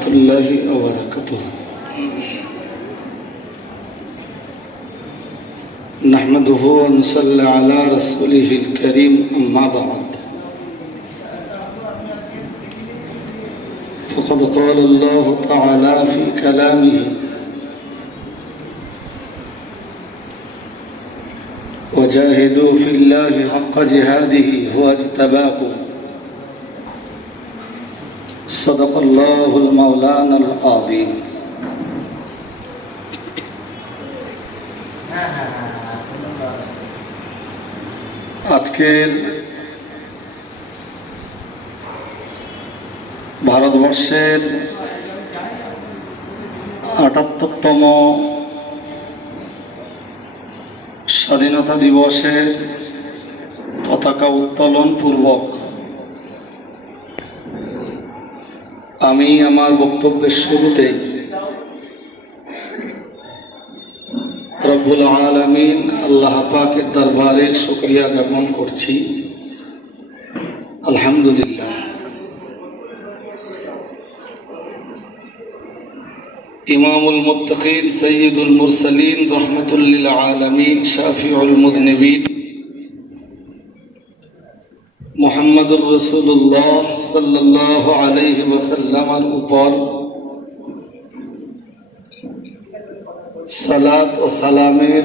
ورحمة الله وبركاته. نحمده ونصلي على رسوله الكريم أما بعد فقد قال الله تعالى في كلامه وجاهدوا في الله حق جهاده هو اجتباكم صدق الله المولانا العظيم. আজকের ভারতবর্ষের ৭৮তম স্বাধীনতা দিবসের পতাকা উত্তোলন পূর্বক আমি আমার বক্তব্যের শুরুতেই রব্বুল আলামিন আল্লাহ পাকের দরবারে শুকরিয়া জ্ঞাপন করছি। আলহামদুলিল্লাহ। ইমামুল মুত্তাকিন সাইয়্যিদুল মুরসালিন রাহমাতুল লিল আলামিন শাফিউল মুযনিবিন মুহাম্মদুর রাসূলুল্লাহ সাল্লাল্লাহু আলাইহি ওয়াসাল্লামের উপর সালাত ও সালামের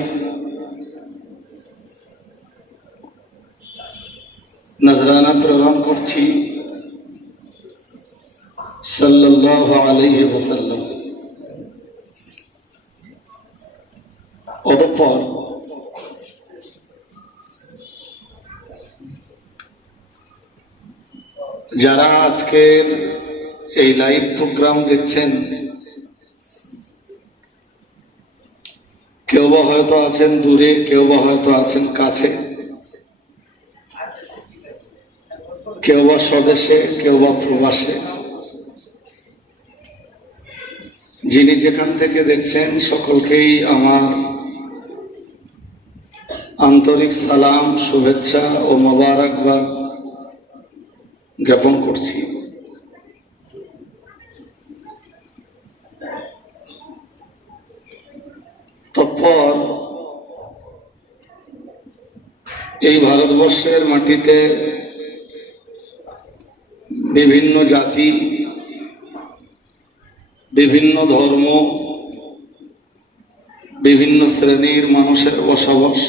নজরানা প্রেরণ করছি সাল্লাল্লাহু আলাইহি ওয়াসাল্লাম। অতঃপর যারা আজকের এই লাইভ প্রোগ্রাম দেখছেন, কেউ বা হয়তো আছেন দূরে, কেউ বা হয়তো আছেন কাছে, কেউ বা স্বদেশে, কেউ বা প্রবাসে, যিনি যেখান থেকে দেখছেন সকলকেই আমার আন্তরিক সালাম, শুভেচ্ছা ও মোবারকবাদ জ্ঞাপন করছি। তৎপর এই ভারতবর্ষের মাটিতে বিভিন্ন জাতি, বিভিন্ন ধর্ম, বিভিন্ন শ্রেণীর মানুষের বসবাস।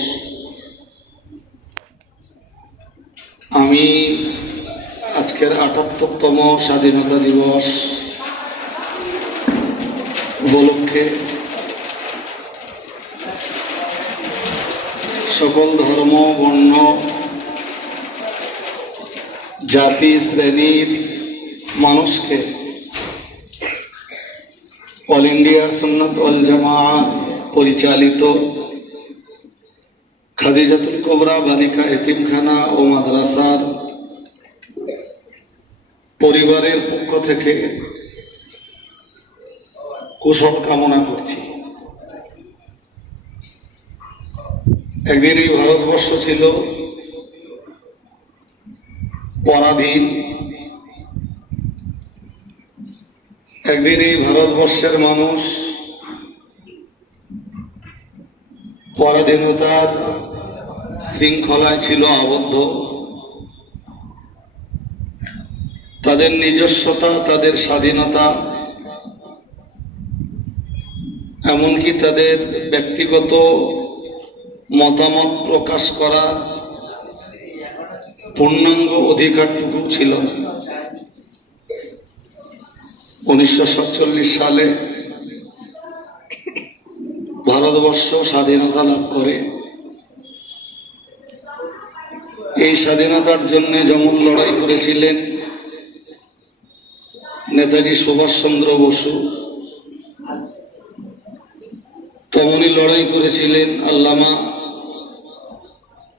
আমি আজকের ৭৮তম স্বাধীনতা দিবস উপলক্ষে সকল ধর্ম, বর্ণ, জাতি, শ্রেণীর মানুষকে অল ইন্ডিয়া সুন্নাত ওয়াল জামাআত পরিচালিত খাদিজাতুল কুবরা বালিকা এতিমখানা ও মাদ্রাসার পরিবারের পক্ষ থেকে কুশল কামনা করছি। একদিন এই ভারতবর্ষ ছিল পরাধীন, একদিন এই ভারতবর্ষের মানুষ পরাধীনতার শৃঙ্খলায় ছিল আবদ্ধ। তাদের নিজস্বতা, তাদের স্বাধীনতা, এমনকি তাদের ব্যক্তিগত মতামত প্রকাশ করা পূর্ণাঙ্গ অধিকারটুকু ছিল। 1947 সালে ভারতবর্ষ স্বাধীনতা লাভ করে। এই স্বাধীনতার জন্য যেমন লড়াই করেছিলেন নেতাজি সুভাষচন্দ্র বসু, তেমনি লড়াই করেছিলেন আল্লামা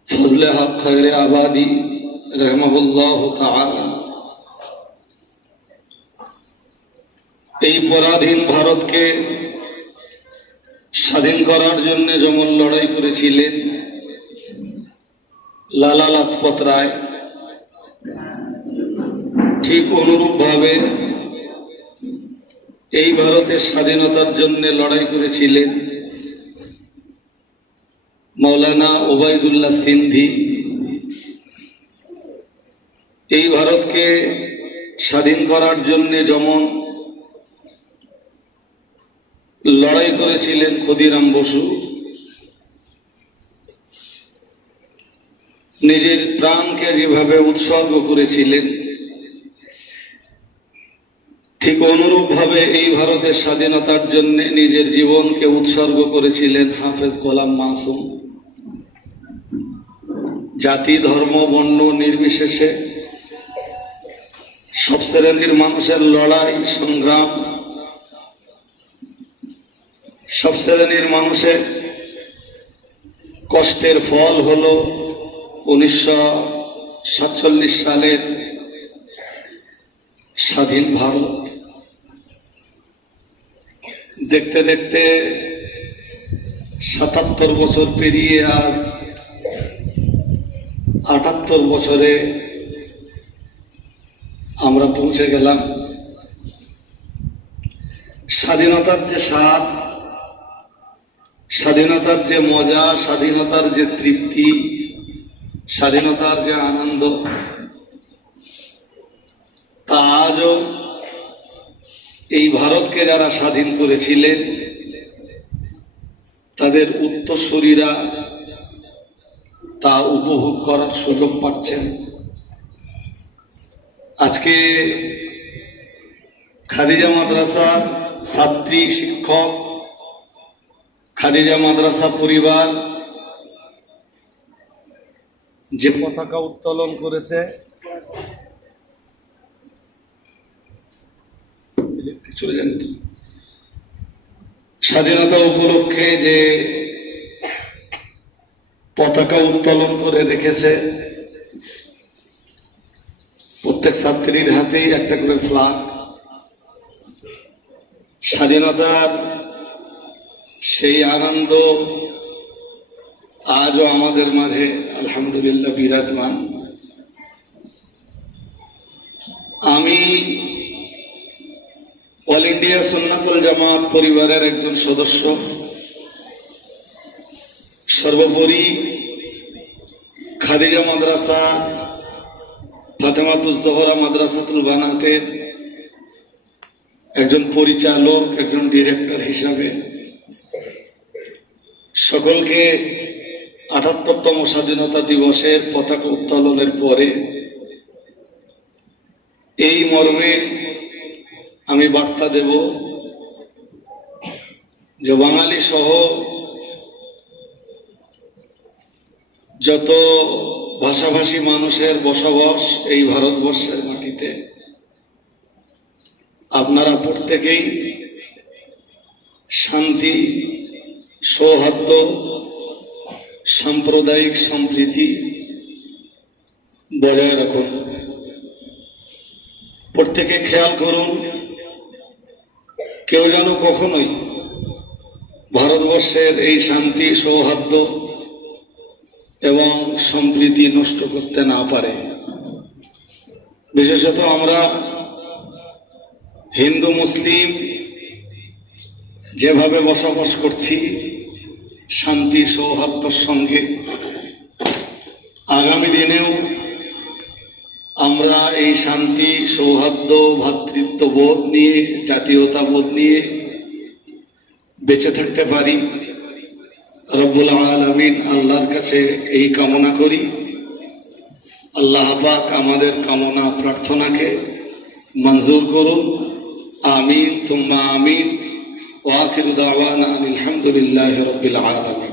ফজলে হক খায়রে আবাদি রাহিমাহুল্লাহ তাআলা। এই পরাধীন ভারতকে স্বাধীন করার জন্য যেমন লড়াই করেছিলেন লালা লাজপত রায়, ঠিক অনুরূপভাবে এই ভারতের স্বাধীনতার জন্য লড়াই করেছিলেন মৌলানা ওবায়দুল্লাহ সিন্ধি। এই ভারতকে স্বাধীন করার জন্য যেমন লড়াই করেছিলেন ক্ষুদিরাম বসু, নিজের প্রাণকে যেভাবে উৎসর্গ করেছিলেন, ঠিক অনুরূপভাবে এই ভারতের স্বাধীনতার জন্য নিজের জীবনকে উৎসর্গ করেছিলেন হাফেজ গোলাম মাসুম। জাতি, ধর্ম, বর্ণ নির্বিশেষে সব শ্রেণীর মানুষের লড়াই সংগ্রাম, সব শ্রেণীর মানুষের কষ্টের ফল হলো 1947 সালের স্বাধীন ভারত। দেখতে দেখতে 77 বছর পেরিয়ে আজ 78 বছরে আমরা পৌঁছে গেলাম। স্বাধীনতার যে স্বাদ, স্বাধীনতার যে মজা, স্বাধীনতার যে তৃপ্তি, স্বাধীনতার যে আনন্দ, তা আজও এই ভারতকে যারা স্বাধীন করেছিলেন তাদের উত্তরসূরিরা তা উপভোগ করার সুযোগ পাচ্ছেন। আজকে খাদিজা মাদ্রাসার ছাত্রী, শিক্ষক, খাদিজা মাদ্রাসা পরিবার যে পতাকা উত্তোলন করেছে, চলে যান তো, স্বাধীনতা উপলক্ষে যে পতাকা উত্তোলন করে রেখেছে, প্রত্যেক ছাত্রীর হাতেই একটা করে ফ্ল্যাগ। স্বাধীনতার সেই আনন্দ আজও আমাদের মাঝে আলহামদুলিল্লাহ বিরাজমান। আমি অল ইন্ডিয়া সুন্নাতুল জামাত পরিবারের একজন সদস্য। সর্বোপরি খাদিজা মাদ্রাসা, ফাতেমাতুজ জোহরা মাদ্রাসাতুল বানাতের একজন পরিচালক, একজন ডিরেক্টর হিসাবে সকলকে ৭৮তম স্বাধীনতা দিবসের পতাকা উত্তোলনের পরে এই মর্মে আমি বার্তা দেব যে বাঙালি সহ যত ভাষাভাষী মানুষের বসবাস এই ভারতবর্ষের মাটিতে, আপনারা প্রত্যেকেই শান্তি, সৌহার্দ্য, সাম্প্রদায়িক সম্প্রীতি বজায় রাখুন। প্রত্যেকে খেয়াল করুন, কেউ যেন কখনোই ভারতবর্ষের এই শান্তি, সৌহার্দ্য এবং সম্প্রীতি নষ্ট করতে না পারে। বিশেষত আমরা হিন্দু মুসলিম যেভাবে বসবাস করছি শান্তি সৌহার্দ্যের সঙ্গে, আগামী দিনেও আমরা এই শান্তি, সৌহার্দ্য, ভ্রাতৃত্ববোধ নিয়ে, জাতীয়তাবোধ নিয়ে বেঁচে থাকতে পারি। রব্বুল আলামিন আল্লাহর কাছে এই কামনা করি। আল্লাহ পাক আমাদের কামনা প্রার্থনাকে মঞ্জুর করুন। আমিন সুম্মা আমিন। ওয়া আখিরু দাওয়ানা আলহামদুলিল্লাহি রাব্বিল আলামিন।